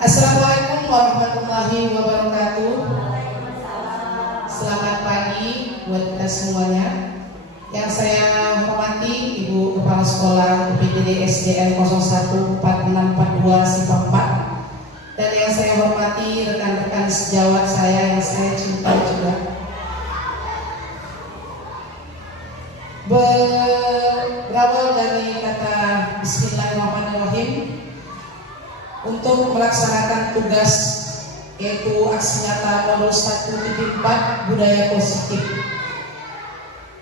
Assalamualaikum warahmatullahi wabarakatuh. Selamat pagi buat kita semuanya. Yang saya hormati Ibu Kepala Sekolah UPTD SDN 014642 Sifat 4, dan yang saya hormati rekan-rekan sejawat saya yang saya cintai juga. Berawal dari kata Bismillahirrahmanirrahim untuk melaksanakan tugas, yaitu aksi nyata modul 1.4 budaya positif,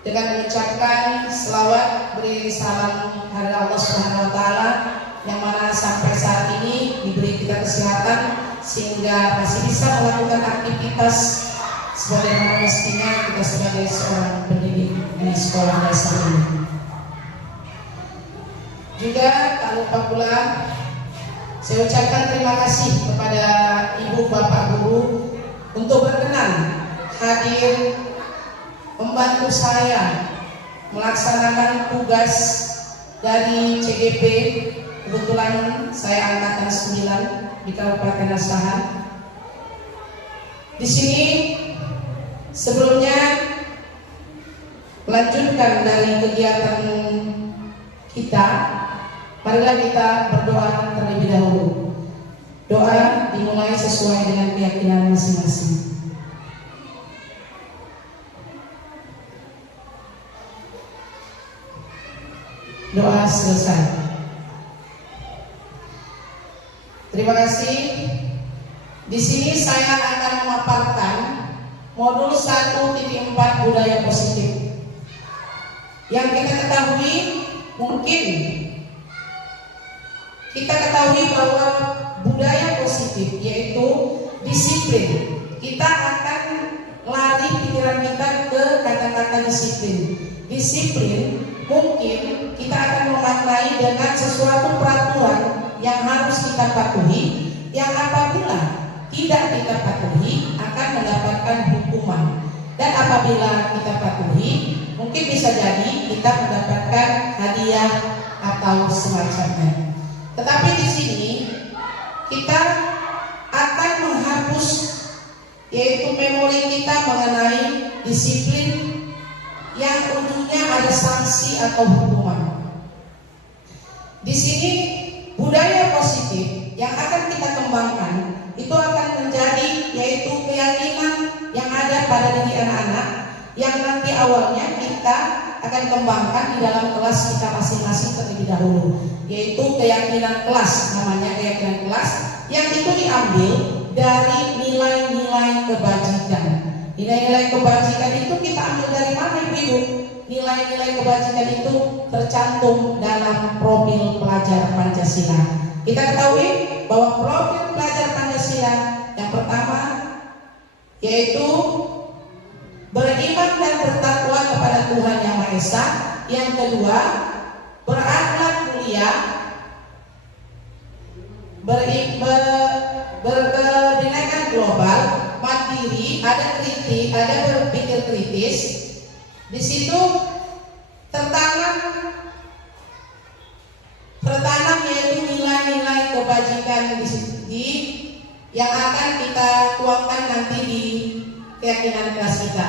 dengan mengucapkan selawat beri salam kepada Allah Subhanahu wa taala yang mana sampai saat ini diberi kita kesehatan sehingga masih bisa melakukan aktivitas sebagaimana mestinya kita sebagai seorang pendidik di sekolah dasar ini. Juga tak lupa pula saya ucapkan terima kasih kepada Ibu Bapak Guru untuk berkenan hadir membantu saya melaksanakan tugas dari CGP. Kebetulan saya angkatan 9 di Kabupaten Asahan. Di sini sebelumnya melanjutkan dari kegiatan kita, marilah kita berdoa terlebih dahulu. Doa dimulai sesuai dengan keyakinan masing-masing. Doa selesai. Terima kasih. Di sini saya akan memaparkan modul 1.4 budaya positif. Yang kita ketahui, mungkin kita ketahui bahwa budaya positif yaitu disiplin. Kita akan lari pikiran kita ke kata-kata disiplin. Disiplin mungkin kita akan memaknai dengan sesuatu peraturan yang harus kita patuhi, yang apabila tidak kita patuhi akan mendapatkan hukuman, dan apabila kita patuhi mungkin bisa jadi kita mendapatkan hadiah atau semacamnya. Tetapi di sini kita akan menghapus, yaitu memori kita mengenai disiplin yang ujungnya ada sanksi atau hukuman. Di sini budaya positif yang akan kita kembangkan itu akan menjadi yaitu keyakinan yang ada pada diri anak-anak yang nanti awalnya kita akan kembangkan di dalam kelas kita masing-masing terlebih dahulu, yaitu keyakinan kelas, namanya keyakinan kelas, yang itu diambil dari nilai-nilai kebajikan. Nilai-nilai kebajikan itu kita ambil dari mana, Ibu? Nilai-nilai kebajikan itu tercantum dalam profil pelajar Pancasila. Kita ketahui bahwa profil pelajar Pancasila yang pertama yaitu beriman dan bertakwa kepada Tuhan Yang Maha Esa. Yang kedua, berakhlak mulia, berkebinekaan global, mandiri, ada kritik, ada berpikir kritis. Di situ tertanam yaitu nilai-nilai kebajikan di yang akan kita tuangkan nanti di keyakinan kelas kita.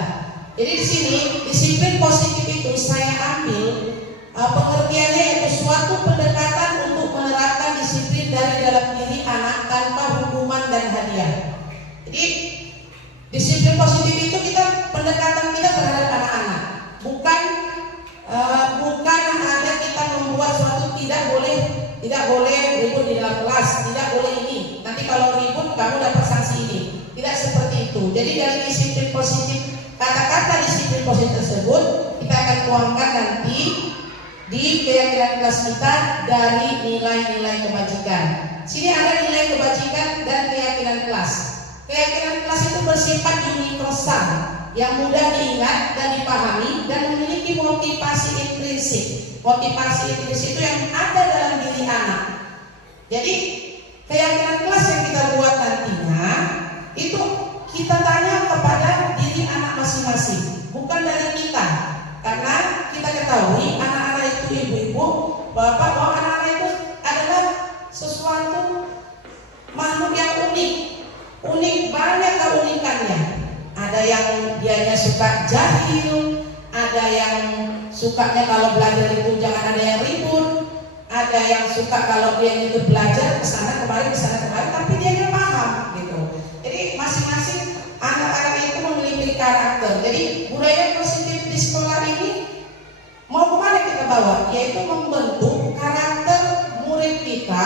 Jadi di sini disiplin positif itu saya ambil pengertiannya yaitu suatu pendekatan untuk menerapkan disiplin dari dalam diri anak tanpa hukuman dan hadiah. Jadi disiplin positif itu pendekatan kita terhadap anak-anak, bukan hanya kita membuat suatu tidak boleh ribut di dalam kelas, tidak boleh ini. Nanti kalau ribut kamu dapat sanksi ini. Tidak seperti itu. Jadi dari disiplin positif, kata-kata disiplin positif tersebut kita akan tuangkan nanti di keyakinan kelas kita dari nilai-nilai kebajikan. Sini ada nilai kebajikan dan keyakinan kelas. Keyakinan kelas itu bersifat universal, yang mudah diingat dan dipahami dan memiliki motivasi intrinsik. Motivasi intrinsik itu yang ada dalam diri anak. Jadi keyakinan kelas yang kita buat nantinya itu kita tanya kepada diri anak masing-masing, bukan dari kita. Karena kita ketahui anak-anak itu, ibu-ibu, bapak, bahwa anak-anak itu adalah sesuatu makhluk yang unik, banyak keunikannya. Ada yang dianya suka jahil, ada yang sukanya kalau belajar itu jangan ada yang ribut, ada yang suka kalau dia itu belajar kesana kemari, tapi dia paham gitu. Jadi masing-masing anak-anak itu memiliki karakter. Jadi budaya positif di sekolah ini mau kemana kita bawa? Yaitu membentuk karakter murid kita,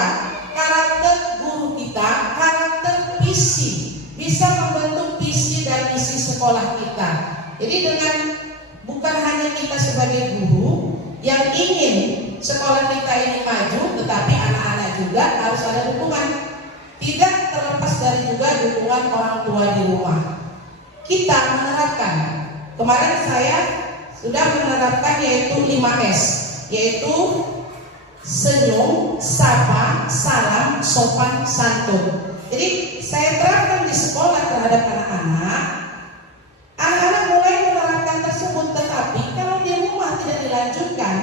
karakter guru kita, karakter visi. Bisa membentuk visi dan misi sekolah kita. Jadi dengan bukan hanya kita sebagai guru yang ingin sekolah kita ini maju, tetapi anak-anak juga harus ada dukungan. Tidak terlepas dari juga dukungan orang tua di rumah. Kita menerapkan, kemarin saya sudah menerapkan yaitu 5S, yaitu senyum, sapa, salam, sopan, santun. Jadi saya terapkan di sekolah terhadap anak-anak. Anak-anak mulai menerapkan tersebut, tetapi kalau di rumah tidak dilanjutkan,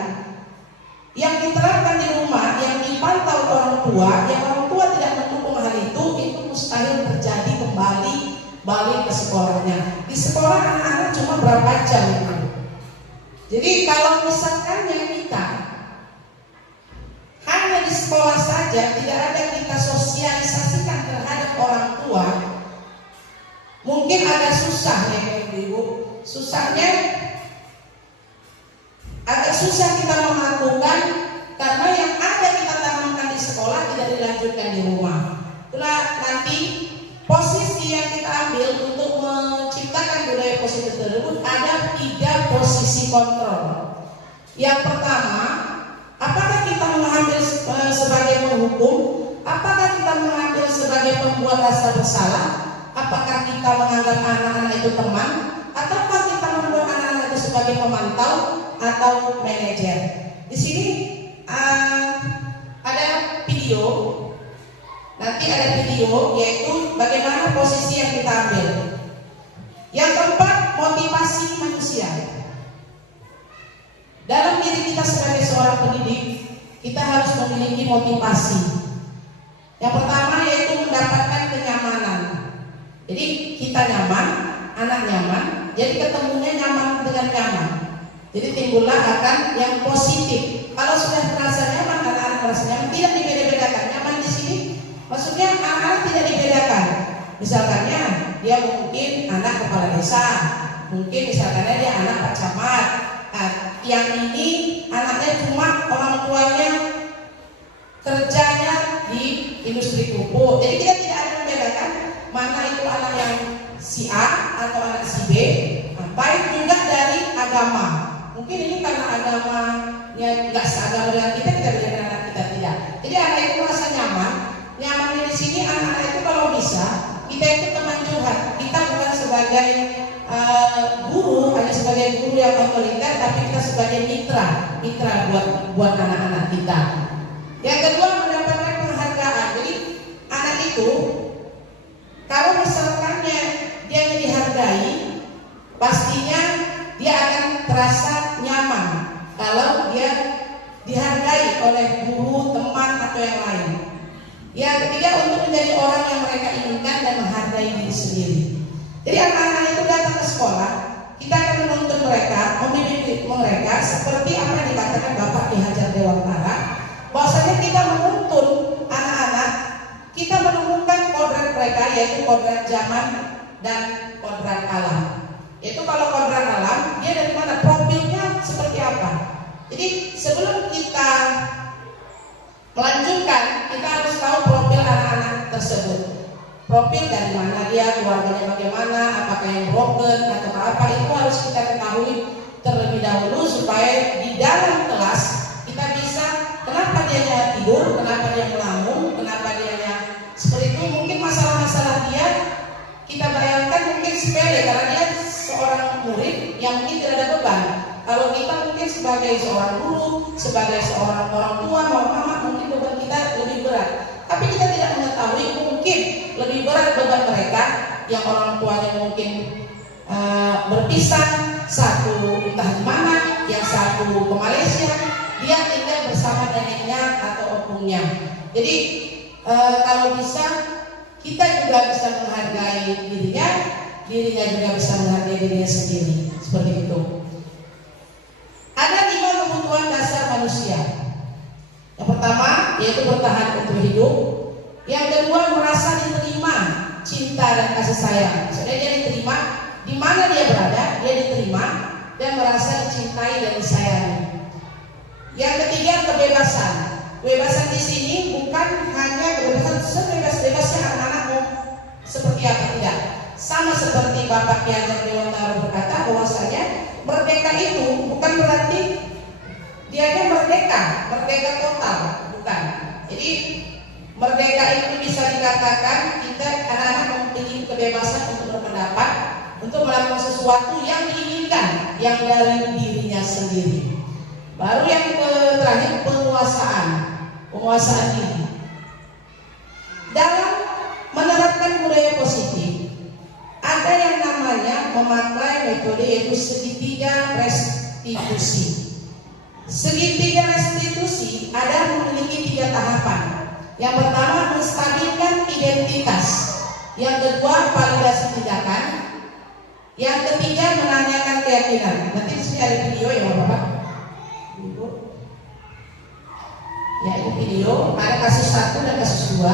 yang diterapkan di rumah, yang dipantau orang tua, yang orang tua tidak mendukung hal itu mustahil terjadi kembali balik ke sekolahnya. Di sekolah anak-anak cuma berapa jam itu. Jadi kalau misalkan kita hanya di sekolah saja, tidak ada kita sosialisasikan terhadap orang tua, mungkin agak susah ya ibu-ibu. Agak susah kita melakukan karena yang ada kita tanamkan di sekolah tidak dilanjutkan di rumah. Itulah nanti posisi yang kita ambil untuk menciptakan budaya positif tersebut ada 3 posisi kontrol. Yang pertama, apakah kita mengambil sebagai penghukum? Apakah kita mengambil sebagai pembuat rasa bersalah? Apakah kita menganggap anak-anak itu teman? Ataukah kita membuat anak-anak itu sebagai pemantau atau manajer? Di sini ada video. Nanti ada video yaitu bagaimana posisi yang kita ambil. Yang keempat, motivasi manusia. Dalam diri kita sebagai seorang pendidik, kita harus memiliki motivasi. Yang pertama yaitu mendapatkan kenyamanan. Jadi kita nyaman, anak nyaman, jadi ketemunya nyaman dengan nyaman. Jadi timbullah akan yang positif. Kalau sudah merasa nyaman, anak-anak merasa nyaman, tidak dibeda-bedakan. Nyaman di sini maksudnya anak-anak tidak dibedakan. Misalkannya dia mungkin anak kepala desa, mungkin misalkannya dia anak Pak Camat. Yang ini anaknya cuma orang tuanya kerjanya di industri pupuk. Jadi kita tidak ada membedakan mana itu anak yang si A atau anak si B. Baik juga dari agama. Mungkin ini karena agama yang nggak seagama dengan kita bedakan anak kita tidak. Jadi anak itu merasa nyaman. Nyamannya di sini anak-anak itu kalau bisa kita itu teman curhat. Kita bukan sebagai guru, hanya sebagai guru yang otoriter, tapi kita sebagai mitra buat anak-anak kita. Yang kedua, mendapatkan penghargaan. Jadi anak itu kalau misalkannya dia dihargai, pastinya dia akan terasa nyaman kalau dia dihargai oleh guru, teman atau yang lain. Yang ketiga, untuk menjadi orang yang mereka inginkan dan menghargai diri sendiri. Jadi anak-anak itu datang ke sekolah, kita akan menuntut mereka, membimbing mereka seperti apa yang dikatakan Bapak Ki Hajar Dewantara, bahwasanya kita menuntut anak-anak, kita menemukan kodrat mereka, yaitu kodrat zaman dan kodrat alam. Yaitu kalau kodrat alam, dia dari mana, profilnya seperti apa. Jadi sebelum kita melanjutkan, kita harus tahu profil anak-anak tersebut. Profil dari mana dia, keluarganya bagaimana, apakah yang broken atau apa, itu harus kita ketahui terlebih dahulu supaya di dalam kelas kita bisa, kenapa dia tidur, kenapa dia melamun, kenapa dia seperti itu. Mungkin masalah-masalah dia kita bayangkan mungkin sepele karena dia seorang murid yang mungkin tidak ada beban. Kalau kita mungkin sebagai seorang guru, sebagai seorang orang tua, mama, mungkin beban kita lebih berat. Tapi kita tidak mengetahui mungkin lebih berat beban mereka yang orang tuanya mungkin berpisah, satu entah di mana, yang satu ke Malaysia, dia tinggal bersama neneknya atau opungnya. Jadi kalau bisa kita juga bisa menghargai dirinya, dirinya juga bisa menghargai dirinya sendiri. Seperti itu. Ada 5 kebutuhan dasar manusia. Yang pertama yaitu bertahan untuk hidup. Yang kedua merasa diterima, cinta dan kasih sayang. Sudah dia diterima, di mana dia berada, dia diterima dan merasa dicintai dan disayangi. Yang ketiga kebebasan. Kebebasan di sini bukan hanya kebebasan sebebas-bebasnya anak-anak mau seperti apa, tidak. Sama seperti Bapak Kiai Dewantara berkata bahwasanya merdeka itu bukan berarti dia merdeka total, bukan. Jadi merdeka itu bisa dikatakan kita anak-anak memiliki kebebasan untuk berpendapat, untuk melakukan sesuatu yang diinginkan, yang dari dirinya sendiri. Baru yang terakhir penguasaan diri. Dalam menerapkan budaya positif, ada yang namanya memakai metode yaitu segitiga restitusi. Segitiga restitusi ada memiliki 3 tahapan. Yang pertama menstabilkan identitas, yang kedua validasi tindakan, yang ketiga menanyakan keyakinan. Nanti di sini ada video ya Bapak. Ya ini video, ada kasus 1 dan kasus 2.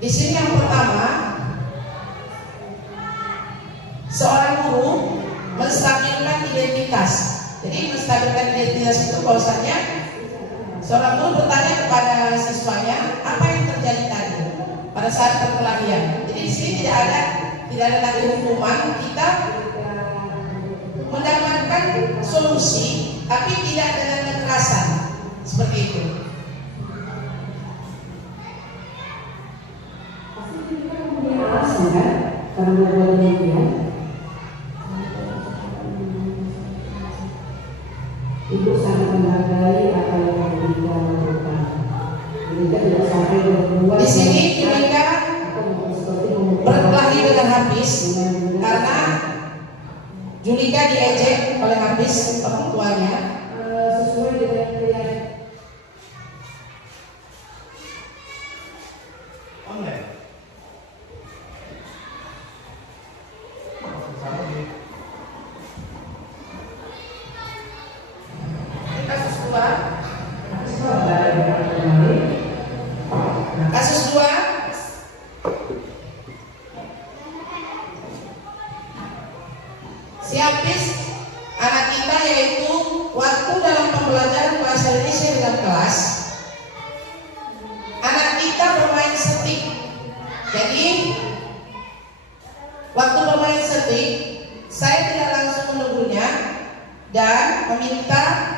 Di sini yang pertama, seorang guru menstabilkan identitas. Jadi menstabilkan identitas itu bahwasanya seorang guru bertanya kepada siswanya apa yang terjadi tadi pada saat perkelahian. Jadi di sini tidak ada lagi hukuman, kita mendapatkan solusi, tapi tidak dengan kekerasan seperti itu. Karena berbuat demikian, ibu sangat menghargai apa yang Ibu lakukan. Ibu tidak sampai berbuat. Di sini mereka berkelahi dengan Hafiz karena Julika diejek oleh Hafiz orang tuanya. Sesuai dengan pilihan. Kasus 2, si Hafiz anak kita yaitu waktu dalam pembelajaran bahasa Indonesia dalam kelas, anak kita bermain setik. Jadi waktu bermain setik, saya tidak langsung menegurnya dan meminta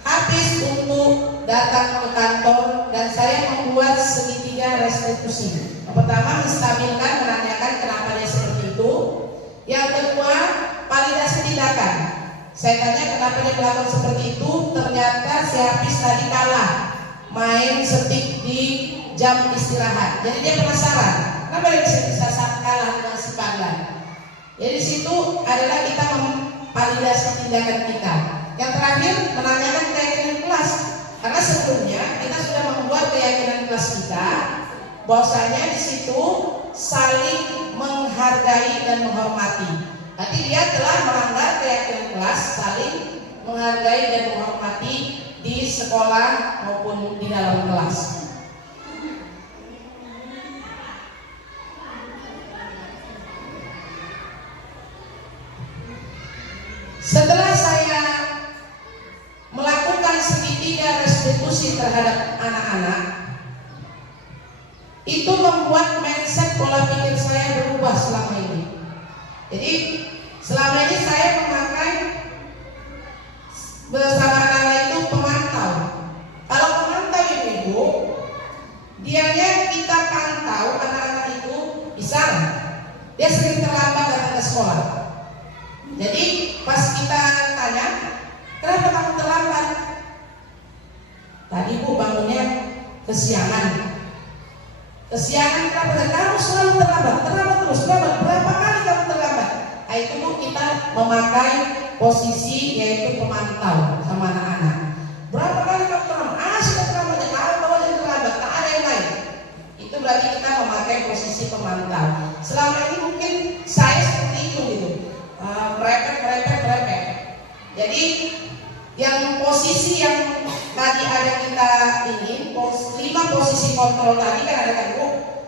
Hafiz untuk datang ke kantor dan saya membuat segitiga restitusi. Yang pertama menstabilkan, menanyakan kenapa dia seperti itu. Yang kedua validasi tindakan. Saya tanya kenapa dia melakukan seperti itu. Ternyata si Hafiz tadi kalah main setik di jam istirahat. Jadi dia penasaran kenapa dia bisa kalah dengan si Panggan. Jadi di situ adalah kita memvalidasi tindakan kita. Yang terakhir menanyakan keyakinan kelas, karena sebelumnya kita sudah membuat keyakinan kelas kita bahwasanya di situ saling menghargai dan menghormati. Nanti dia telah melanggar keyakinan kelas, saling menghargai dan menghormati di sekolah maupun di dalam kelas. Setelah saya melakukan segitiga restitusi terhadap anak-anak, itu membuat mindset pola pikir saya berubah selama ini. Jadi selama ini saya memakai bersama kala itu pemantau. Kalau pemantau ibu, dianya kita pantau anak-anak itu bisa, dia sering terlambat datang ke sekolah. Jadi pas kita tanya, kenapa kamu terlambat? Tadi Bu bangunnya kesiangan. Kesiangan kamu selalu terlambat terus, berapa kali kamu terlambat? Nah, itu Bu, kita memakai posisi yaitu pemantau sama anak-anak. Berapa kali kamu terlambat? Sudah terlambat, kalau aja terlambat, tak ada yang lain. Itu berarti kita memakai posisi pemantau. Selama ini mungkin saya seperti itu gitu, merepet. Jadi yang posisi yang tadi ada kita ini 5 posisi kontrol tadi kan ada Bu,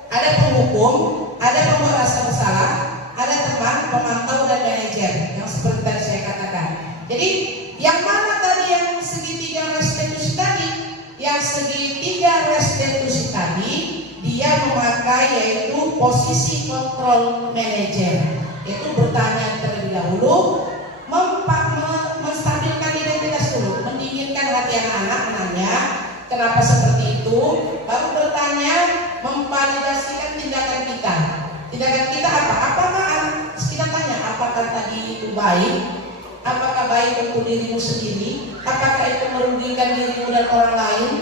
ada penghukum, ada pembuat rasa bersalah, ada teman, pemantau dan manajer yang seperti tadi saya katakan. Jadi yang mana tadi yang segitiga restitusi tadi? Yang segitiga restitusi tadi dia memakai yaitu posisi kontrol manajer, yaitu bertanya terlebih dahulu, menstabilkan identitas dulu, mendinginkan hati anak-anak, menanya kenapa seperti itu, baru bertanya, memvalidasikan tindakan kita. Tindakan kita apa? Apakah kita tanya, apakah tadi itu baik? Apakah baik untuk dirimu sendiri? Apakah itu merugikan dirimu dan orang lain?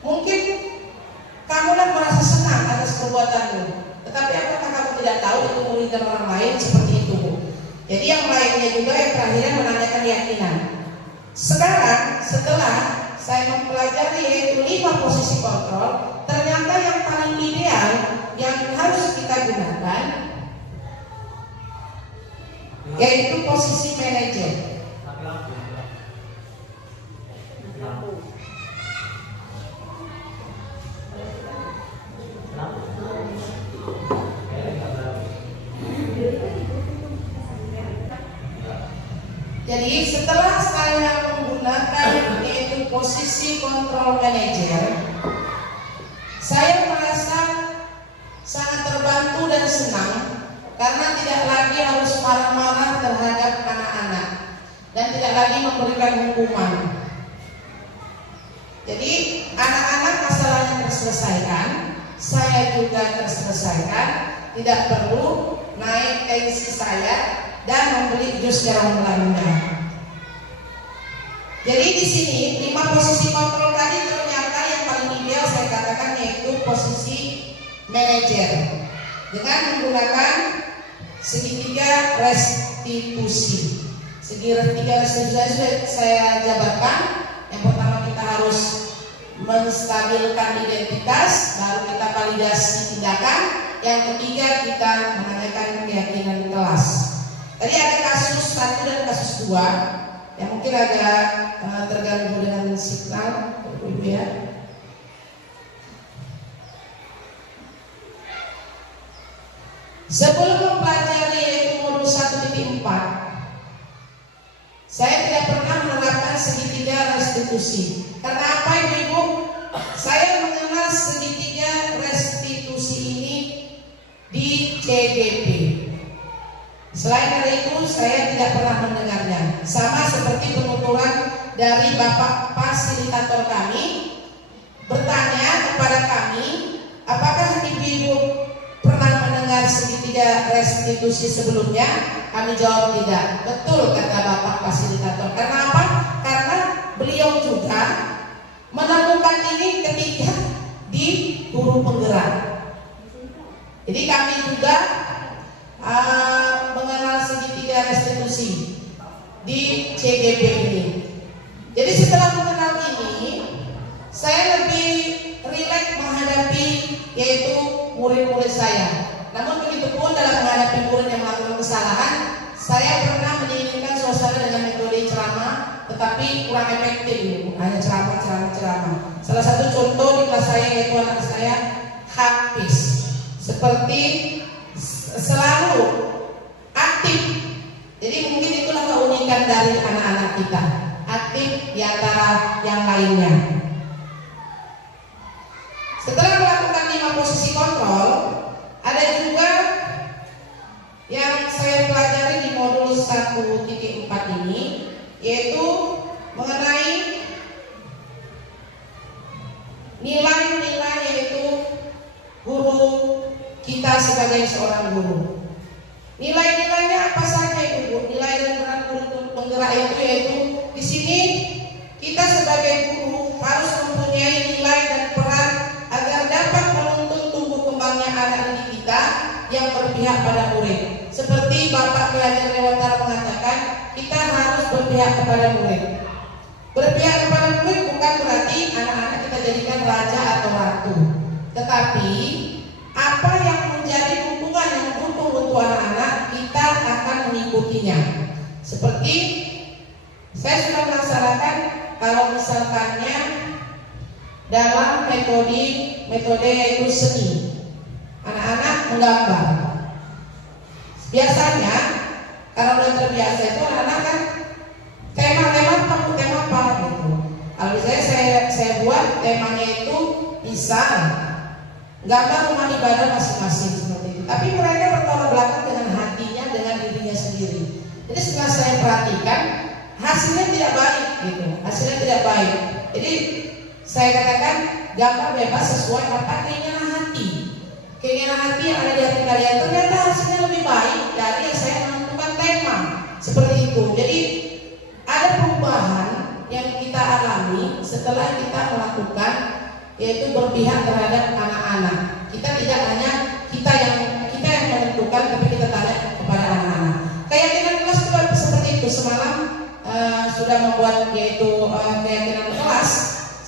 Mungkin kamu kan merasa senang atas perbuatanmu, tetapi apakah kamu tidak tahu itu merugikan orang lain? Seperti itu Bu. Jadi yang lainnya juga yang terakhir menanyakan keyakinan. Sekarang setelah saya mempelajari yaitu 5 posisi kontrol, ternyata yang paling ideal yang harus kita gunakan yaitu posisi manajer. Jadi setelah saya menggunakan yaitu posisi kontrol manajer, saya merasa sangat terbantu dan senang karena tidak lagi harus marah-marah terhadap anak-anak dan tidak lagi memberikan hukuman. Jadi anak-anak masalahnya terselesaikan, saya juga terselesaikan, tidak perlu naik tensi saya dan membeli jus garam Belanda. Jadi di sini 5 posisi kontrol tadi ternyata yang paling ideal saya katakan yaitu posisi manajer dengan menggunakan segitiga restitusi. Segitiga restitusi saya jabarkan. Yang pertama kita harus menstabilkan identitas, baru kita validasi tindakan. Yang ketiga kita menanyakan keyakinan kelas. Tadi ada kasus 1 dan kasus 2 yang mungkin agak terganggu dengan signal, Ibu ya. Sebelum mempelajari yaitu modul 1.4, saya tidak pernah menerapkan segitiga restitusi. Karena apa Ibu? Saya mengenal segitiga restitusi ini di CGP. Selain dari itu saya tidak pernah mendengarnya. Sama seperti penuturan dari Bapak fasilitator kami bertanya kepada kami, apakah Ibu pernah mendengar segitiga restitusi sebelumnya? Kami jawab tidak. Betul kata Bapak fasilitator. Karena apa? Karena beliau juga menemukan ini ketika di guru penggerak. Jadi kami juga mengenal segitiga restitusi di CGP ini. Jadi setelah mengenal ini, saya lebih rileks menghadapi yaitu murid-murid saya. Namun begitu pun dalam menghadapi murid yang melakukan kesalahan, saya pernah menginginkan suasana dengan metode ceramah, tetapi kurang efektif, hanya ceramah. Salah satu contoh di kelas saya yaitu anak saya Hafiz, seperti selalu aktif. Jadi mungkin itulah keunikan dari anak-anak kita, aktif di antara yang lainnya. Setelah melakukan 5 posisi kontrol, ada juga yang saya pelajari di modul 1.4 ini, yaitu mengenai nilai-nilai yaitu guru kita sebagai seorang guru. Nilai-nilainya apa saja Ibu? Nilai dan peran guru penggerak itu yaitu di sini kita sebagai guru harus mempunyai nilai dan peran agar dapat menuntun tumbuh didik kita yang berpihak pada murid. Seperti Bapak Ki Hajar Dewantara mengatakan, kita harus berpihak kepada murid. Berpihak kepada murid bukan berarti anak-anak kita jadikan raja atau ratu, tetapi apa yang menjadi dukungan yang butuh untuk anak-anak, kita akan mengikutinya. Seperti saya sudah melaksanakan, kalau misalkannya dalam metode yaitu seni, anak-anak menggambar. Biasanya kalau udah terbiasa itu anak-anak kan tema apa gitu. Kalau misalnya saya buat temanya itu misal gambar rumah ibadah masing-masing seperti itu. Tapi mereka bertolak belakang dengan hatinya, dengan dirinya sendiri. Jadi setelah saya perhatikan, hasilnya tidak baik gitu. Hasilnya tidak baik. Jadi saya katakan gambar bebas sesuai apa keinginan hati. Keinginan hati yang ada di hati kalian, ternyata hasilnya lebih baik dari yang saya menentukan tema seperti itu. Jadi ada perubahan yang kita alami setelah kita melakukan, yaitu berpihak terhadap anak-anak. Kita tidak hanya kita yang menentukan, tapi kita tanya kepada anak-anak. Keyakinan kelas juga seperti itu. Semalam sudah membuat yaitu keyakinan kelas.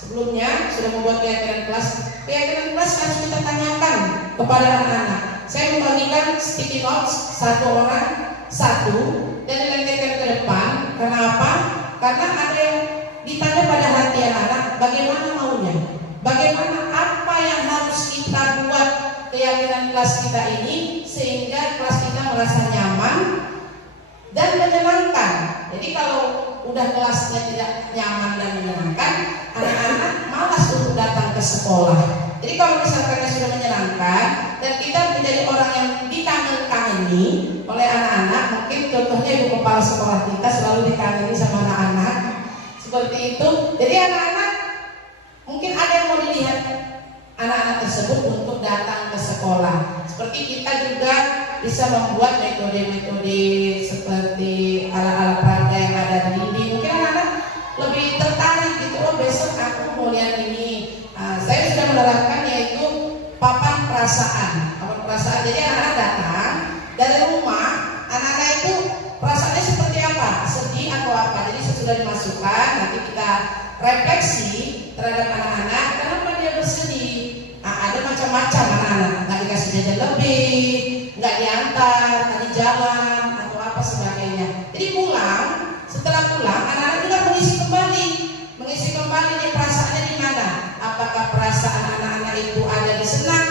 Sebelumnya sudah membuat keyakinan kelas. Keyakinan kelas harus kita tanyakan kepada anak-anak. Saya membagikan sticky notes satu orang satu dan diletakkan ke depan. Kenapa? Karena ada yang ditanya pada hati anak-anak, bagaimana maunya, bagaimana apa yang harus kita buat keyakinan kelas kita ini sehingga kelas kita merasa nyaman dan menyenangkan. Jadi kalau udah kelasnya tidak nyaman dan menyenangkan, anak-anak malas untuk datang ke sekolah. Jadi kalau misalkan sudah menyenangkan dan kita menjadi orang yang dikangen-kangeni oleh anak-anak, mungkin contohnya ibu kepala sekolah kita selalu dikangeni sama anak-anak seperti itu. Jadi anak-anak mungkin ada yang mau dilihat anak-anak tersebut untuk datang ke sekolah. Seperti kita juga bisa membuat metode-metode seperti ala-ala peraga yang ada di dinding. Mungkin anak-anak lebih tertarik gitu, oh besok aku mau lihat ini. Saya sudah menerapkan yaitu papan perasaan. Papan perasaan. Jadi anak-anak datang dari rumah, anak-anak itu perasaannya seperti apa? Sedih atau apa? Jadi sudah dimasukkan, nanti kita refleksi terhadap anak-anak. Kenapa dia bersedih? Ada macam-macam anak-anak. Nggak dikasih jajan lebih, nggak diantar, nggak di jalan atau apa sebagainya. Jadi setelah pulang, anak-anak juga mengisi kembali nih perasaannya di mana. Apakah perasaan anak-anak itu ada di senang,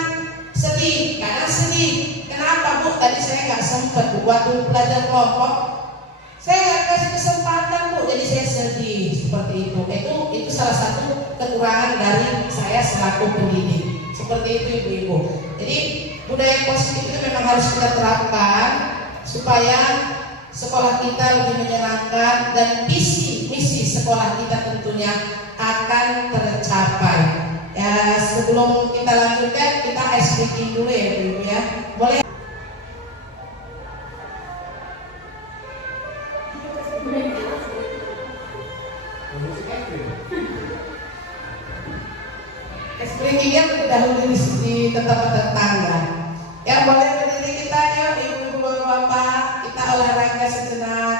sedih, kadang sedih. Kenapa Bu? Tadi saya nggak sempat waktu belajar kelompok, saya nggak kasih kesempatan Bu, jadi saya sedih seperti itu. Itu salah satu kekurangan dari saya selaku pendidik. Seperti itu ibu-ibu. Jadi budaya positif itu memang harus kita terapkan supaya sekolah kita lebih menyenangkan dan misi sekolah kita tentunya akan tercapai. Ya, sebelum kita lanjutkan, kita ice breaking dulu ya ibu ya. Boleh? Ice breakingnya dahulu di tempat tetangga. Ya boleh berdiri kita ya ibu-ibu bapak, kita olahraga sejenak.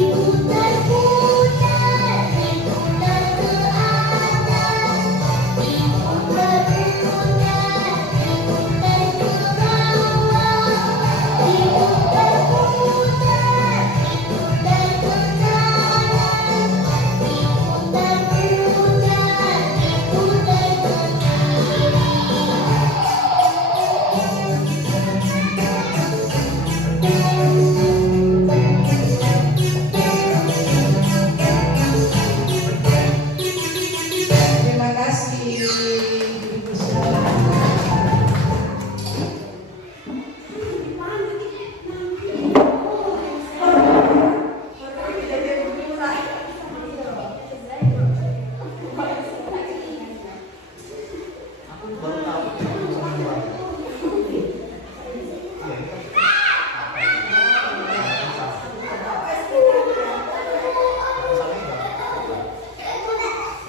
Terima kasih.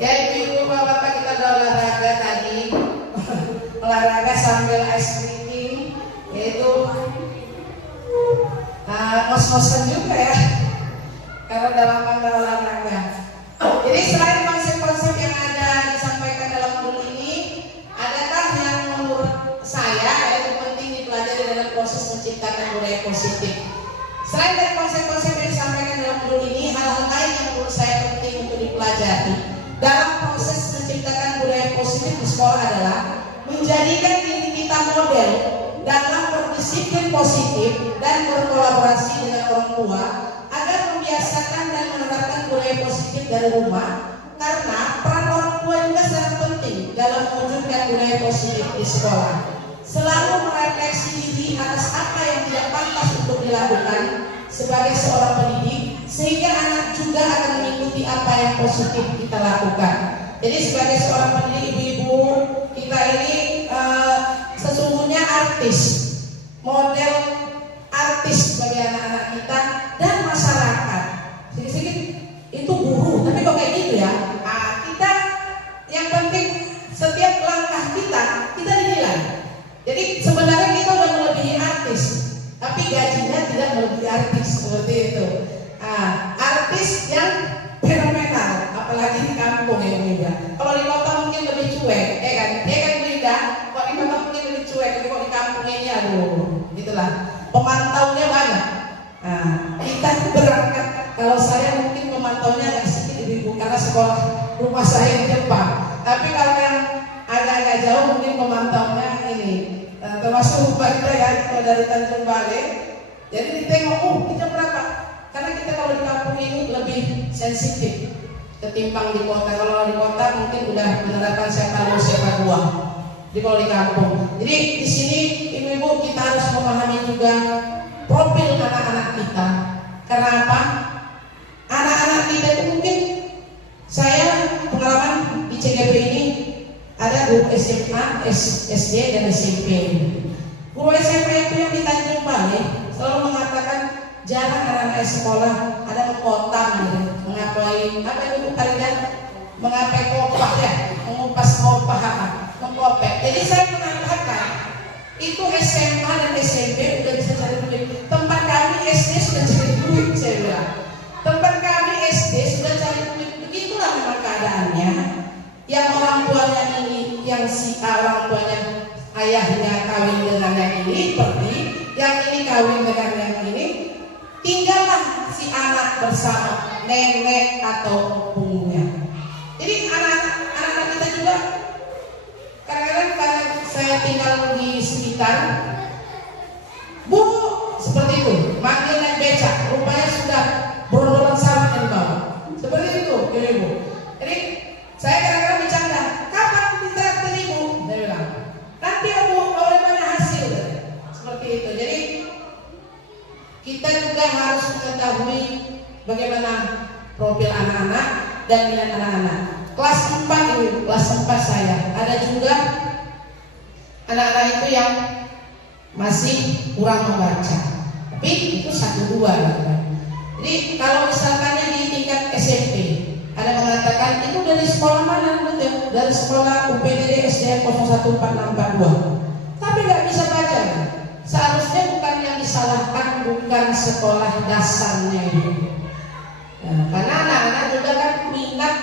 Ya ibu bapak kita udah olahraga tadi, olahraga sambil ice cream, yaitu ngos-ngosan juga ya, karena dalam rangka olahraga. Jadi selain konsep-konsep yang ada disampaikan dalam modul ini, adakah yang menurut saya itu penting dipelajari dalam proses menciptakan budaya positif? Selain dari konsep-konsep yang disampaikan dalam modul ini, hal-hal lain yang menurut saya penting untuk dipelajari dalam proses menciptakan budaya positif di sekolah adalah menjadikan diri kita model dalam berdisiplin positif dan berkolaborasi dengan orang tua agar membiasakan dan menerapkan budaya positif dari rumah, karena peran orang tua juga sangat penting dalam mewujudkan budaya positif di sekolah. Selalu merefleksi diri atas apa yang tidak pantas untuk dilakukan sebagai seorang pendidik, sehingga anak juga akan mengikuti apa yang positif kita lakukan. Jadi sebagai seorang pendidik, ibu-ibu kita ini sesungguhnya artis, model artis bagi anak-anak kita dan masyarakat. Sedikit-sedikit itu guru, tapi kok kayak gitu ya? Kita yang penting setiap langkah kita dinilai. Jadi sebenarnya kita udah melebihi artis, tapi gajinya tidak melebihi artis, seperti itu. Artis yang fenomenal, apalagi di kampung ya Bunda. Kalau di kota mungkin lebih cuek, kan? Bunda. Kalau di kota mungkin lebih cuek, tapi kalau di kampung ini aduh, gitulah. Pemantaunya banyak. Kita berangkat. Kalau saya mungkin pemantaunya agak sedikit ibu, karena sekolah rumah saya di Jepang. Tapi kalau yang agak-agak jauh mungkin pemantaunya ini, termasuk kita ya, kalau dari Tanjung Balai. Jadi ditengok, ini jam berapa? Karena kita kalau di kampung ini lebih sensitif ketimbang di kota. Kalau di kota mungkin udah menerapkan siapa lu siapa gua. Jadi kalau di kampung. Jadi di sini ibu-ibu kita harus memahami juga profil anak-anak kita. Karena apa? Anak-anak kita itu mungkin, saya pengalaman di CGP ini ada guru SMA, SD dan SMP. Guru SMA itu yang di Tanjung Balai selalu mengatakan jarang anak-anak sekolah ada memotong gitu, mengapain apa itu kalian mengapai kopak ya, mengupas kopak mengkopek. Jadi saya mengatakan itu SMA dan SMP udah bisa cari duit. Tempat kami SD sudah cari duit, saya bilang. Tempat kami SD sudah cari duit. Begitulah memang keadaannya. Yang orang tuanya ini, yang si orang tuanya ayahnya kawin dengan yang ini pergi, yang ini kawin dengan yang ini, tinggallah si anak bersama nenek atau ibunya. Jadi anak-anak kita juga kadang-kadang karena saya tinggal di sekitar, Bu, seperti itu, manggil naik becak, rupanya sudah berodolan sama di bawah. Seperti itu, ibu. Jadi saya kadang-kadang bercanda, kapan ditraktir ibu? Dia bilang, nanti Bu, oleh banyak hasil. Seperti itu. Jadi kita juga harus mengetahui bagaimana profil anak-anak dan minat anak-anak. Kelas 4 ini, kelas 4 saya. Ada juga anak-anak itu yang masih kurang membaca. Tapi itu 1-2 gitu. Jadi kalau misalkannya di tingkat SMP, ada mengatakan itu dari sekolah mana? Dari sekolah UPTD SDN 014642. Tapi nggak bisa baca. Seharusnya bukan yang disalahkan bukan sekolah dasarnya itu,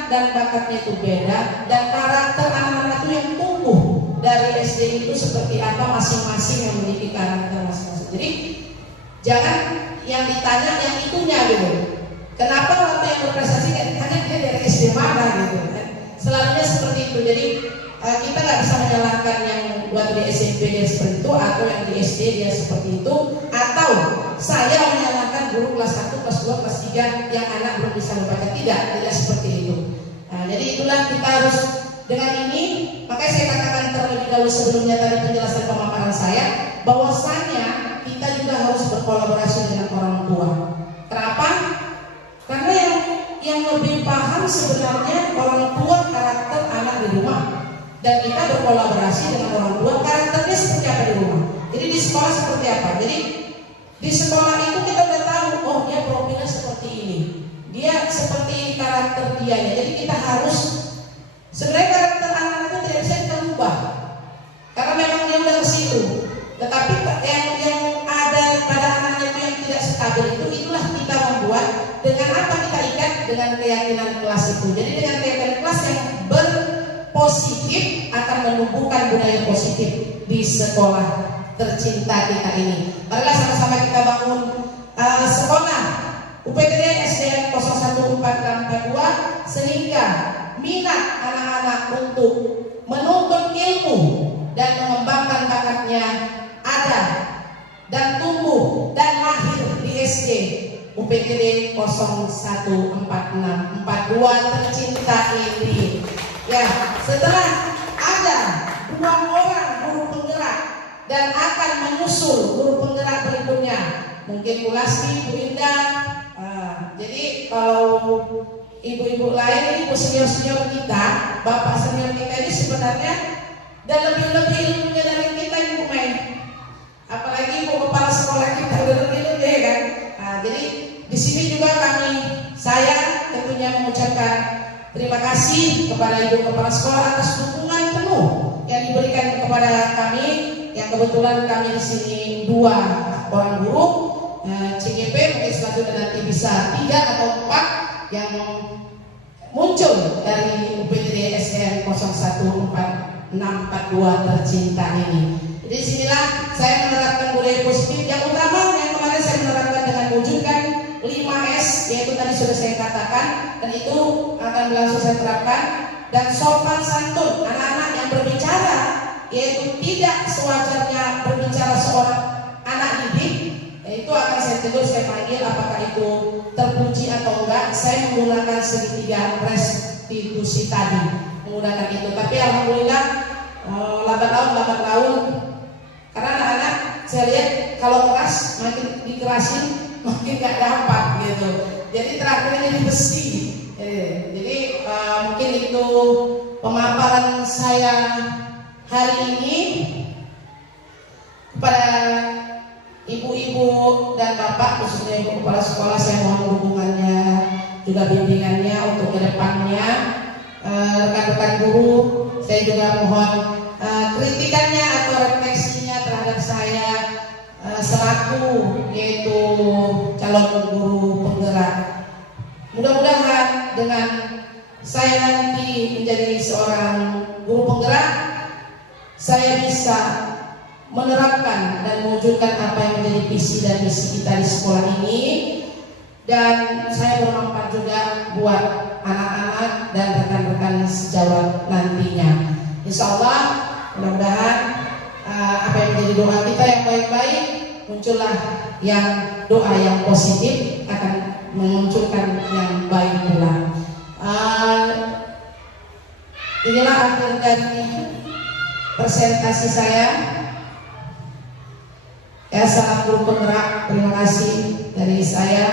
dan bakatnya itu beda, dan karakter anak-anak itu yang tumbuh dari SD itu seperti apa, masing-masing yang memiliki karakter masing-masing. Jadi jangan yang ditanya yang itunya gitu. Kenapa waktu yang berprestasi hanya dia dari SD mana gitu kan? Selalunya seperti itu. Jadi kita nggak bisa menyalahkan yang waktu di SMP dia seperti itu, atau yang di SD dia seperti itu, atau saya menyalahkan guru kelas 1, kelas 2, kelas 3 yang anak belum bisa membaca. Tidak seperti itu. Jadi itulah kita harus dengan ini. Makanya saya katakan terlebih dahulu sebelumnya tadi penjelasan pemaparan saya, bahwasanya kita juga harus berkolaborasi dengan orang tua. Kenapa? Karena yang lebih paham sebenarnya orang tua karakter anak di rumah, dan kita berkolaborasi dengan orang tua karakternya seperti apa di rumah. Jadi di sekolah seperti apa? Jadi di sekolah itu kita udah tahu, oh dia profilnya seperti ini, dia seperti karakter dia. Jadi kita harus, sebenarnya karakter anak itu tidak bisa kita ubah karena memang dia udah ke situ. Tetapi yang ada pada anaknya itu yang tidak stabil itu, itulah kita membuat dengan apa, kita ikat dengan keyakinan kelas itu. Jadi dengan keyakinan kelas yang berpositif akan menumbuhkan budaya positif di sekolah tercinta kita ini. Marilah sama-sama kita bangun sekolah UPTD SDN 014642 sehingga minat anak-anak untuk menuntut ilmu dan mengembangkan bakatnya ada dan tumbuh dan lahir di SD UPTD 014642 tercinta ini. Ya, setelah ada 2 orang guru penggerak dan akan menyusul guru penggerak berikutnya, mungkin Bu Lasti, Bu Indah. Jadi kalau ibu-ibu lain ini, ibu senior-senior kita, bapak senior kita ini sebenarnya dan lebih ilmunya dari kita, Ibu Mei. Apalagi ibu kepala sekolah kita udah lebih ya kan. Jadi di sini juga saya tentunya mengucapkan terima kasih kepada ibu kepala sekolah atas dukungan penuh yang diberikan kepada kami. Yang kebetulan kami di sini 2 orang guru, CGP mungkin selanjutnya nanti bisa 3 atau 4 yang muncul dari UPTD SDN 014642 tercinta ini. Jadi sinilah saya menerapkan budaya positif. Yang utama yang kemarin saya menerapkan dengan mewujudkan 5S, yaitu tadi sudah saya katakan, dan itu akan langsung saya terapkan. Dan sopan santun, anak-anak yang berbicara, yaitu tidak sewajarnya berbicara seorang anak didik, itu akan saya tegur, saya panggil apakah itu terpuji atau enggak. Saya menggunakan segitiga restitusi tadi, menggunakan itu. Tapi alhamdulillah lambat laun, karena anak-anak saya lihat kalau keras makin dikerasin makin gak dapat gitu. Jadi terakhirnya jadi besi. Jadi mungkin itu pemaparan saya hari ini kepada ibu-ibu dan bapak, khususnya ibu kepala sekolah. Saya mohon dukungannya juga bimbingannya untuk kedepannya. Rekan-rekan guru, saya juga mohon kritikannya atau refleksinya terhadap saya selaku yaitu calon guru penggerak. Mudah-mudahan dengan saya nanti menjadi seorang guru penggerak, saya bisa menerapkan dan mewujudkan apa yang menjadi visi dan misi kita di sekolah ini, dan saya bermanfaat juga buat anak-anak dan rekan-rekan sejawat nantinya. Insya Allah mudah-mudahan apa yang menjadi doa kita yang baik-baik, muncullah yang doa yang positif akan memunculkan yang baik pula. Inilah akhir dari presentasi saya. Ya, salam guru penggerak. Terima kasih dari saya,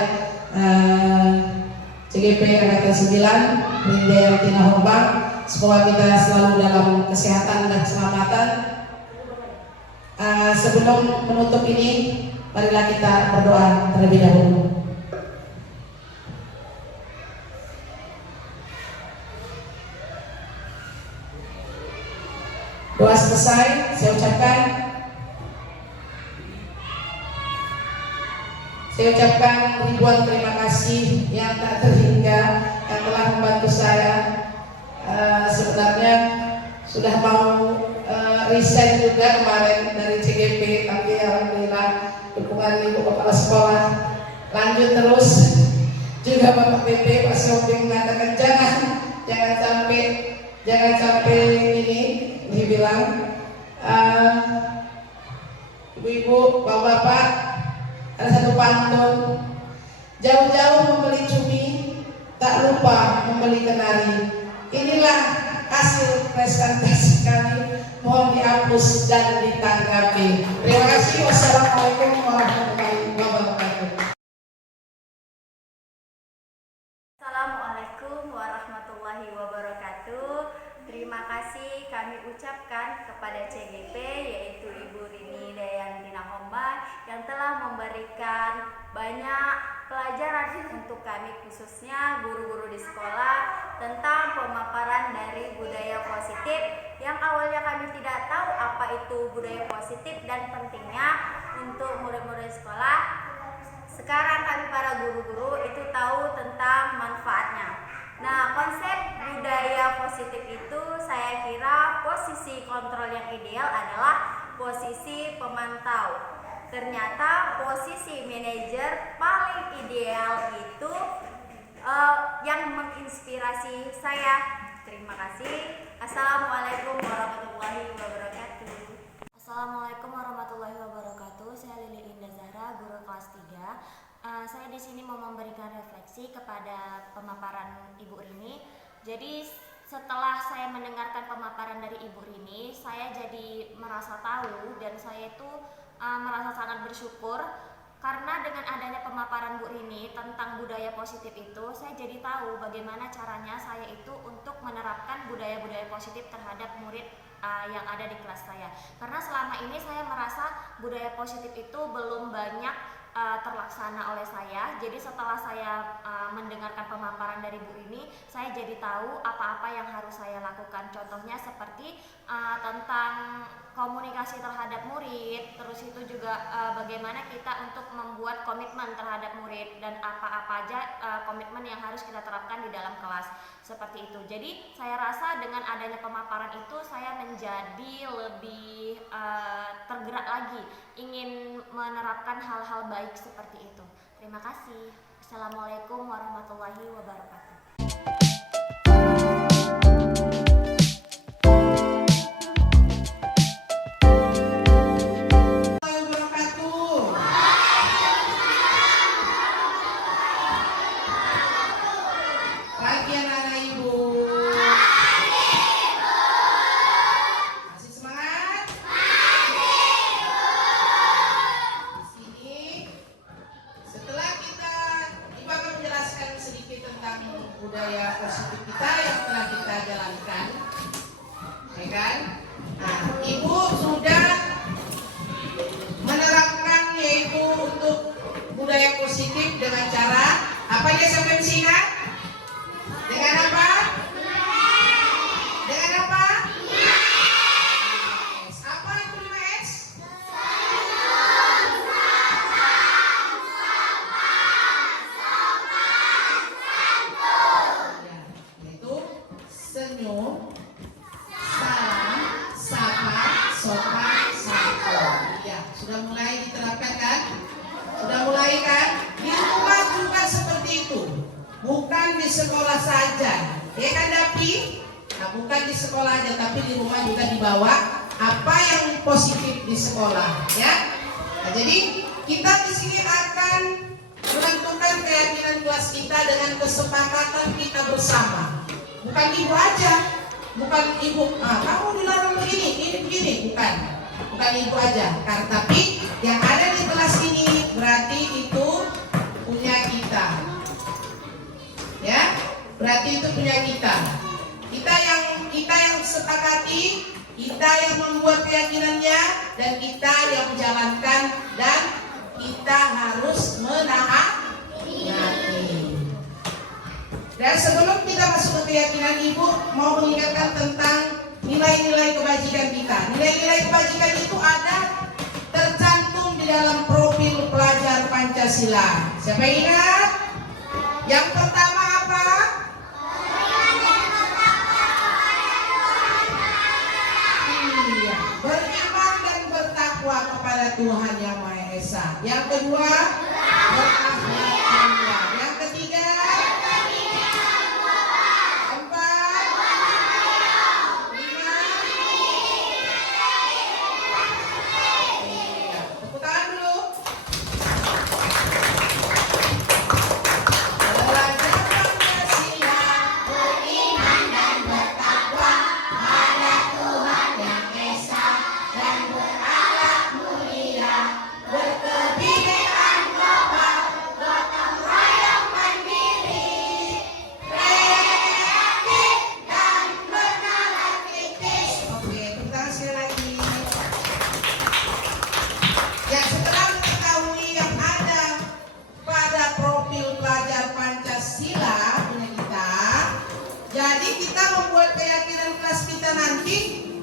CGP Angkatan 9 Rindel Tina Hombang. Semoga kita selalu dalam kesehatan dan keselamatan. Sebelum menutup ini, marilah kita berdoa terlebih dahulu. Doa selesai, saya ucapkan ribuan terima kasih yang tak terhingga yang telah membantu saya sudah mau resign juga kemarin dari CGP, tapi alhamdulillah dukungan Ibu Kepala Sekolah lanjut terus. Juga Bapak PP Pak Sofi mengatakan jangan sampai ini dibilang ibu-ibu, bapak-bapak, ada satu pantun, jauh-jauh membeli cumi, tak lupa membeli kenari. Inilah hasil presentasi kami, mohon dihapus dan ditanggapi. Terima kasih. Wassalamualaikum warahmatullahi wabarakatuh. Assalamualaikum warahmatullahi wabarakatuh. Terima kasih kami ucapkan kepada CGP, yaitu Ibu Rini Dayantina Homba, yang telah memberikan banyak pelajaran untuk kami, khususnya guru-guru di sekolah, tentang pemaparan dari budaya positif yang awalnya kami tidak tahu apa itu budaya positif dan pentingnya untuk murid-murid sekolah. Sekarang kami para guru-guru itu tahu tentang manfaatnya. Nah, konsep budaya positif itu saya kira posisi kontrol yang ideal adalah posisi pemantau. Ternyata posisi manajer paling ideal itu yang menginspirasi saya. Terima kasih. Assalamualaikum warahmatullahi wabarakatuh. Assalamualaikum warahmatullahi wabarakatuh. Saya Lili Indah Zahra, guru kelas 3. Saya di sini mau memberikan refleksi kepada pemaparan Ibu Rini. Jadi setelah saya mendengarkan pemaparan dari Ibu Rini, saya jadi merasa tahu dan saya itu merasa sangat bersyukur karena dengan adanya pemaparan Bu Rini tentang budaya positif itu, saya jadi tahu bagaimana caranya saya itu untuk menerapkan budaya-budaya positif terhadap murid yang ada di kelas saya. Karena selama ini saya merasa budaya positif itu belum banyak terlaksana oleh saya. Jadi setelah saya mendengarkan pemaparan dari Bu Rini, saya jadi tahu apa-apa yang harus saya lakukan. Contohnya seperti tentang komunikasi terhadap murid, terus itu juga bagaimana kita untuk membuat komitmen terhadap murid dan apa-apa aja komitmen yang harus kita terapkan di dalam kelas, seperti itu. Jadi saya rasa dengan adanya pemaparan itu saya menjadi lebih tergerak lagi, ingin menerapkan hal-hal baik seperti itu. Terima kasih. Assalamualaikum warahmatullahi wabarakatuh. Budaya positif kita yang telah kita jalankan, ya kan? Nah, Ibu sudah menerapkan yaitu untuk budaya positif dengan cara apa ya, sampai ingat? Dengan apa? Dengan apa? 5S. Apa itu 5S? Senyum, salam, sapa, sopan, santun. Ya, sudah mulai diterapkan kan? Sudah mulai kan? Di rumah juga seperti itu. Bukan di sekolah saja. Ya kan, Dapi? Nah, bukan di sekolah aja, tapi di rumah juga dibawa apa yang positif di sekolah, ya. Nah, jadi kita di sini akan menentukan keyakinan kelas kita dengan kesepakatan kita bersama. Bukan ibu aja, bukan ibu, kamu dilarang begini, ini begini, bukan ibu aja, kan? Tapi yang ada di kelas ini berarti itu punya kita, ya, berarti itu punya kita. Kita yang sepakati, kita yang membuat keyakinannya, dan kita yang menjalankan, dan kita harus menaati. Dan sebelum kita masuk ke keyakinan, Ibu mau mengingatkan tentang nilai-nilai kebajikan kita. Nilai-nilai kebajikan itu ada tercantum di dalam profil pelajar Pancasila. Siapa yang ingat? Yang pertama apa? kedua, berakhlak mulia. Yang ketiga, empat, lima. Tepuk tangan dulu. Belajar Pancasila, beriman dan bertakwa pada Tuhan yang Esa dan berakhlak mulia, berkebinekaan global, gotong royong mandiri, kreatif dan bernalar kritis. Oke, tepuk tangan sekali lagi. Ya, setelah mengetahui yang ada pada profil pelajar Pancasila punya kita, jadi kita membuat keyakinan kelas kita nanti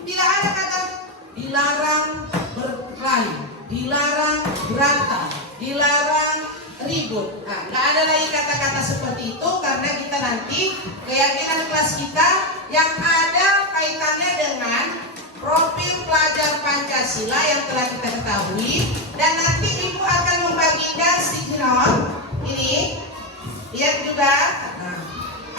tidak ada kata dilarang berkelahi, dilarang berantem, dilarang ribut. Nah, nggak ada lagi kata-kata seperti itu karena kita nanti keyakinan kelas kita yang ada kaitannya dengan profil pelajar Pancasila yang telah kita ketahui, dan nanti ibu akan membagikan signal ini. Lihat juga, nah,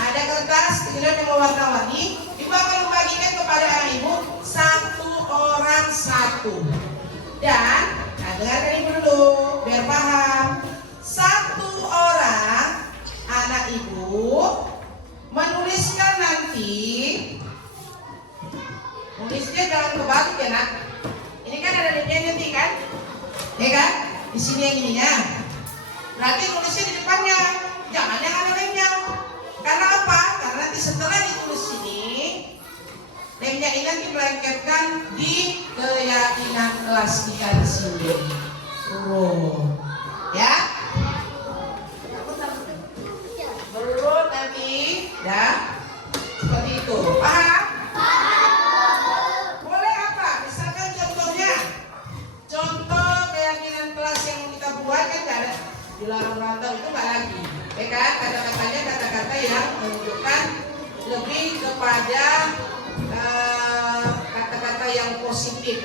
ada kertas signal yang mewarna-warni. Ibu akan membagikan kepada anak ibu satu orang satu. Dan dengarkan ibu dulu biar paham. Satu orang anak ibu menuliskan nanti. Nulisnya jangan kebalik ya nak. Ini kan ada lemnya nanti kan, ya kan? Di sini yang ininya. Berarti nulisnya di depannya, jangan yang ada lemnya. Karena apa? Karena nanti setelah ditulis ini, lemnya ini nanti melengketkan di keyakinan kelas kita di sini. Ya. Berurut nanti, ya. Seperti itu. Paham? Boleh apa? Misalkan contohnya, contoh keyakinan kelas yang kita buat kan ada dilarang rantau itu nggak lagi, ya kan? Kata-katanya kata-kata yang menunjukkan lebih kepada kata-kata yang positif.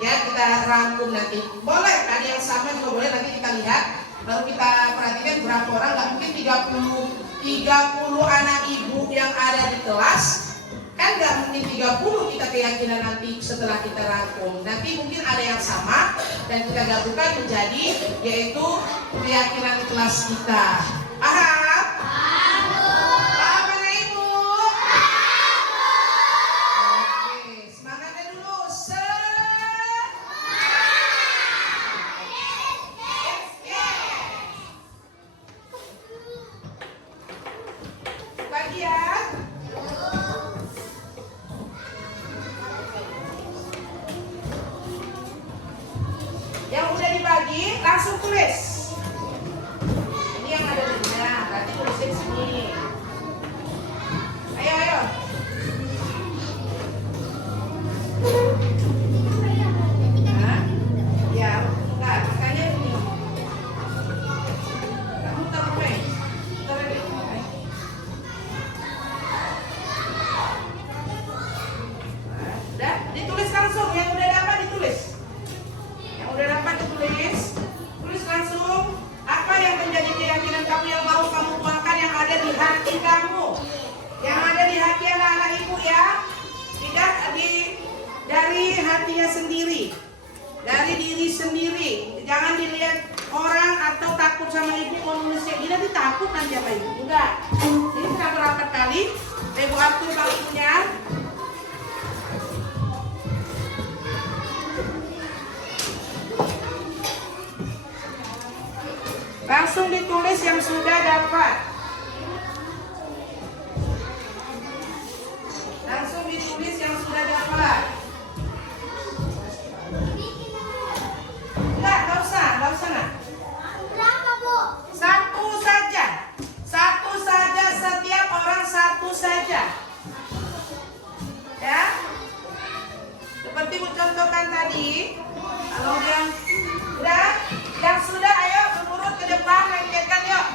Ya, kita rangkum nanti. Boleh, ada yang sama juga boleh, nanti kita lihat. Lalu kita perhatikan berapa orang, nggak mungkin 30 anak ibu yang ada di kelas. Kan nggak mungkin 30 kita keyakinan nanti setelah kita rangkum. Nanti mungkin ada yang sama dan kita gabungkan menjadi yaitu keyakinan kelas kita. Paham? Paham anak ibu? Oke, semangatnya dulu. Bagi ya. Yang udah dibagi langsung tulis. Ini yang ada di sini, berarti tulisnya di sini. Ayo, ayo. Hah? Ya, enggak, makanya ini. Kamu taruh apa? Taruh di sini. Udah, ditulis langsung. Yang udah dapat ditulis. Yang udah dapat ditulis, tulis langsung apa yang menjadi keyakinan kamu yang mau kamu tuangkan yang ada di hati kamu, yang ada di hati anak-anak ibu ya, tidak dari hatinya sendiri, dari diri sendiri. Jangan dilihat orang atau takut sama ibu mau nulisnya gini, nanti takut nanti sama ibu. Enggak. Jadi kita berapa kali ibu atur baliknya. Langsung ditulis yang sudah dapat. Langsung ditulis yang sudah dapat. Enggak usah nak. Berapa, Bu? Satu saja. Satu saja, setiap orang satu saja. Ya. Seperti Bu contohkan tadi. Kalau yang udah, yang sudah ayo berurut ke depan, lengketkan yuk.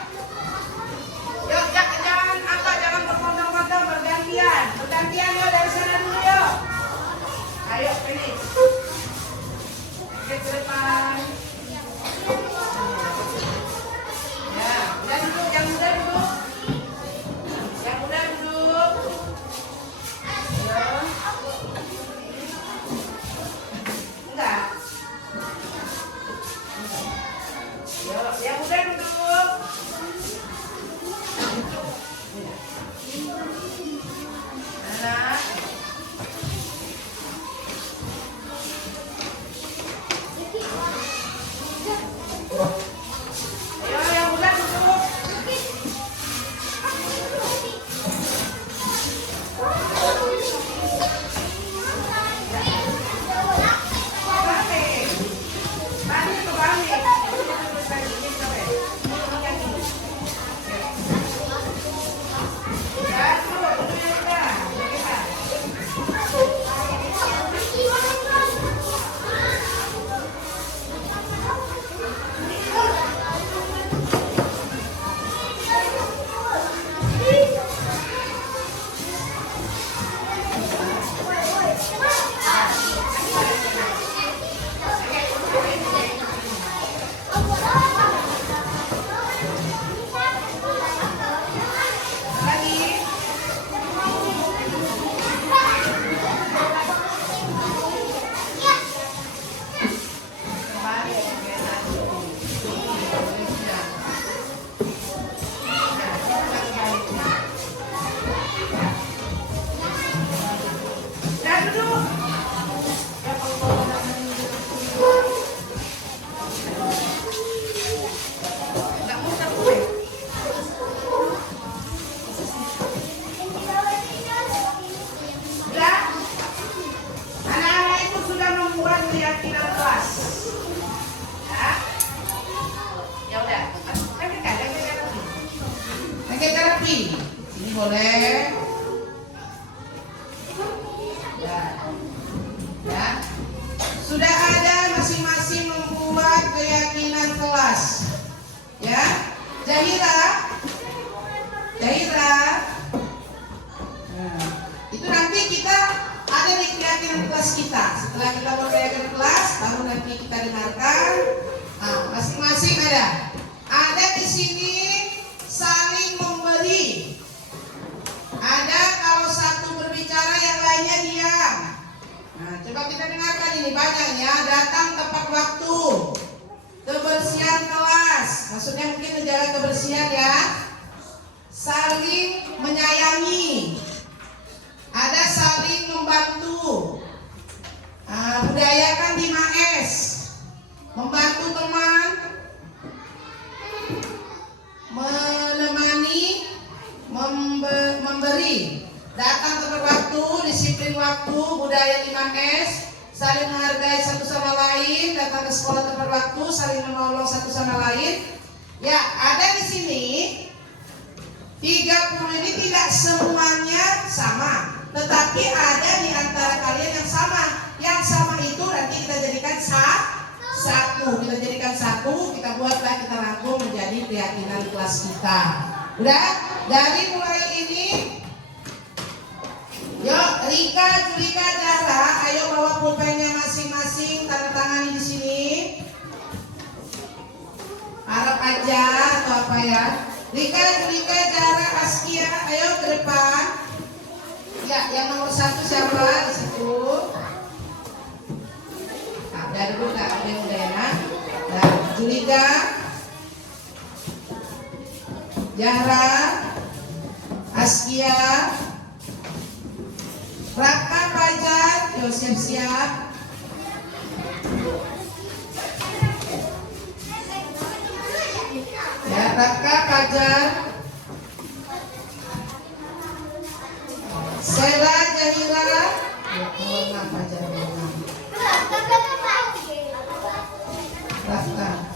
rapi. Ini boleh. Ya. Sudah ada masing-masing membuat keyakinan kelas. Ya. Zahira. Nah, itu nanti kita ada di keyakinan kelas kita. Setelah kita buat keyakinan kelas, baru nanti kita dengarkan. Nah, masing-masing ada. Ada di sini saling memberi. Ada kalau satu berbicara yang lainnya diam. Nah, coba kita dengarkan ini banyaknya. Datang tepat waktu. Kebersihan kelas. Maksudnya mungkin menjaga kebersihan ya. Saling menyayangi. Ada saling membantu. Budayakan 5S. Membantu teman, menemani, memberi. Datang tepat waktu, disiplin waktu, budaya 5S. Saling menghargai satu sama lain, datang ke sekolah tepat waktu, saling menolong satu sama lain. Ya, ada di sini 30 ini tidak semuanya sama, tetapi ada di antara kalian yang sama. Yang sama itu nanti kita jadikan satu. Kita jadikan satu, kita buatlah, kita rangkum menjadi keyakinan kelas kita. Udah? Dari mulai ini, yuk Rika, Julika, Zahra, ayo bawa pulpennya masing-masing, tanda tangani di sini. Harap aja atau apa ya? Rika, Julika, Zahra, Askia, ayo ke depan. Ya, yang nomor 1 siapa di situ? Dari dulu Kak, ada yang udah ya. Nah, Julika, Zahra, Askia, Raka, Fajar, yuk siap-siap. Ya, Raka, Fajar, Sela, Zahira, yuk Fajar, Raka.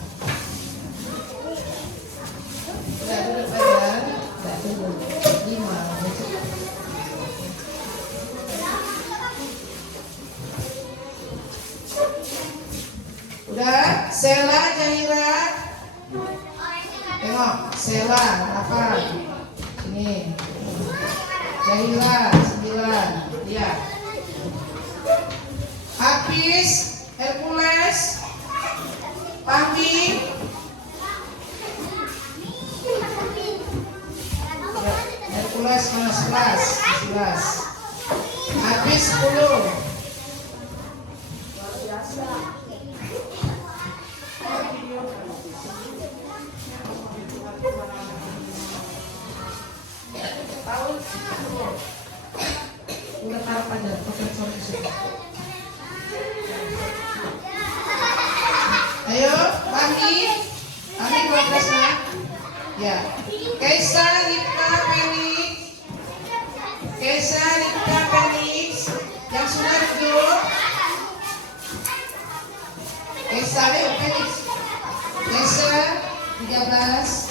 Udah duduk Fajar, udah duduk 5. Udah, Sela, Zahira. Tengok, Sela, apa? Ini. Zahira, 9. Lihat. Hafiz, Hercules, Pambi. Hercules mana 11. Hafiz 10. Tahun udah taruh pada profesor di sini. Ayo, Pambi 12 lah. Ya, Kaisa, Lipka, Felix, yang sudah duduk. Kaisa, ayo Felix. Kaisa 13.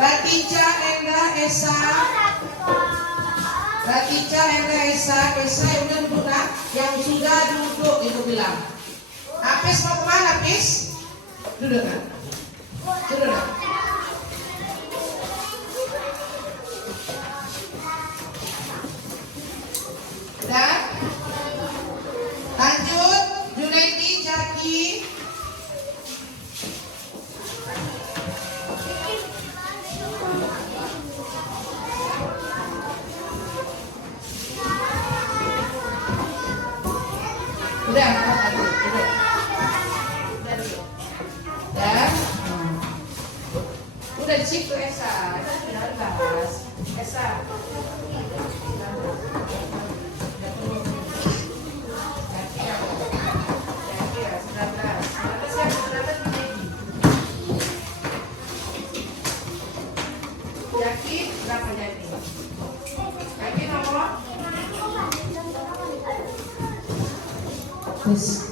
Ratica, Endra, Esa, Kaisa yang udah duduk kan? Yang sudah duduk itu bilang. Apis mau kemana, Apis? Duduk kan? Duduk kan? Udah? Lanjut, Junaidi, Jaki. Udah, duduk. Udah di situ Esa, sudah bahas. Esa. Yakin berapa jadi? Yakin nomor? Yes.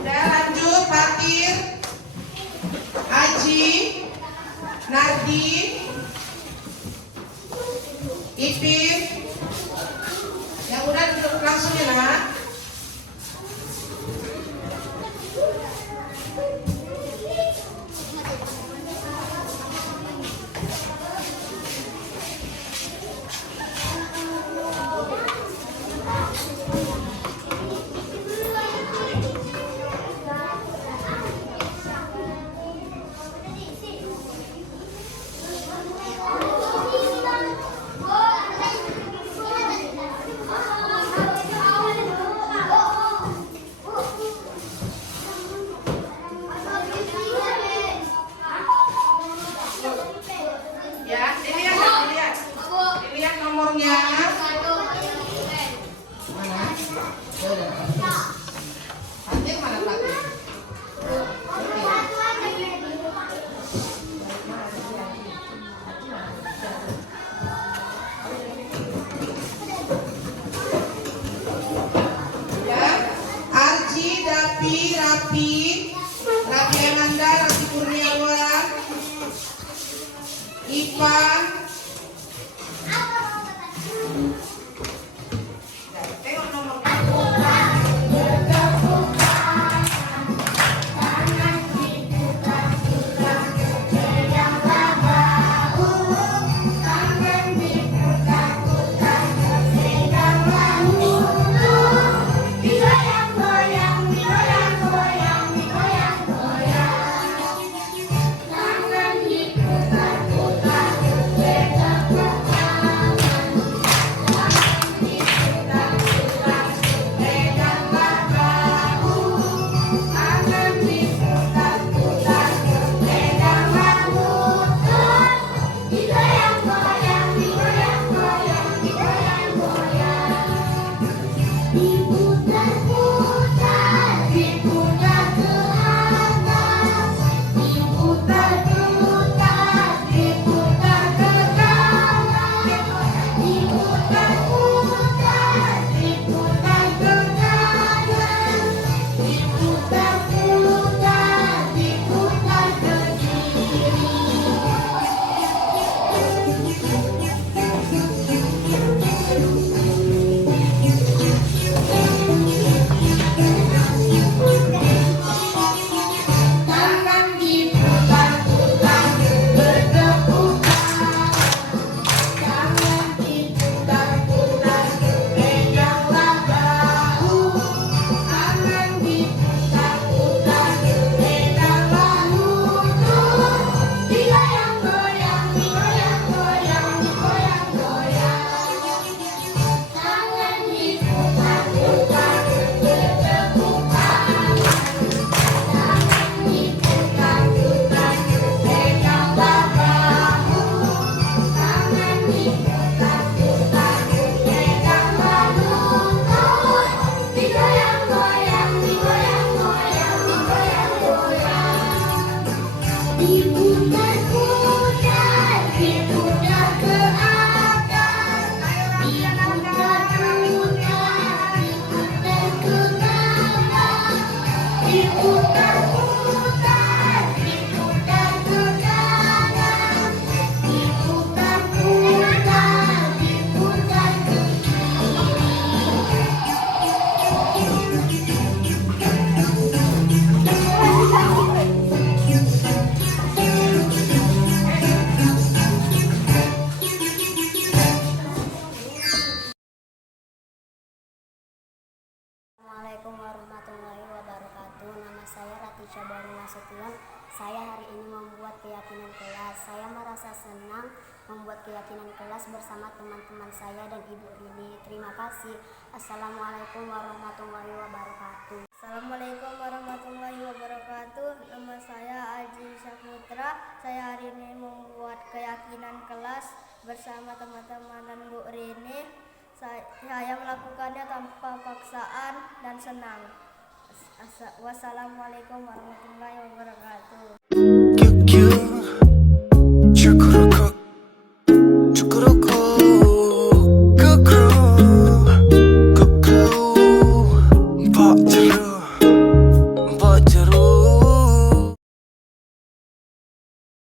Udah lanjut, Fatir, Aji, Nardi, Ipin. Yang udah duduk langsung ya nak. Ya, dilihat nomornya. Mana? Fatir mana Fatir? Ya, Arji, Dapi, Rapi Ananda, Rapi Kurniawan, Ipan. Tengok nomornya. Assalamualaikum warahmatullahi wabarakatuh. Nama saya Ratisha Baru Nasution. Saya hari ini membuat keyakinan kelas. Saya merasa senang membuat keyakinan kelas bersama teman-teman saya dan Ibu Rini. Terima kasih. Assalamualaikum warahmatullahi wabarakatuh. Assalamualaikum warahmatullahi wabarakatuh. Nama saya Aji Saputra. Saya hari ini membuat keyakinan kelas bersama teman-teman dan Bu Rini. Saya Saya melakukannya tanpa paksaan dan senang. Wassalamualaikum warahmatullahi wabarakatuh.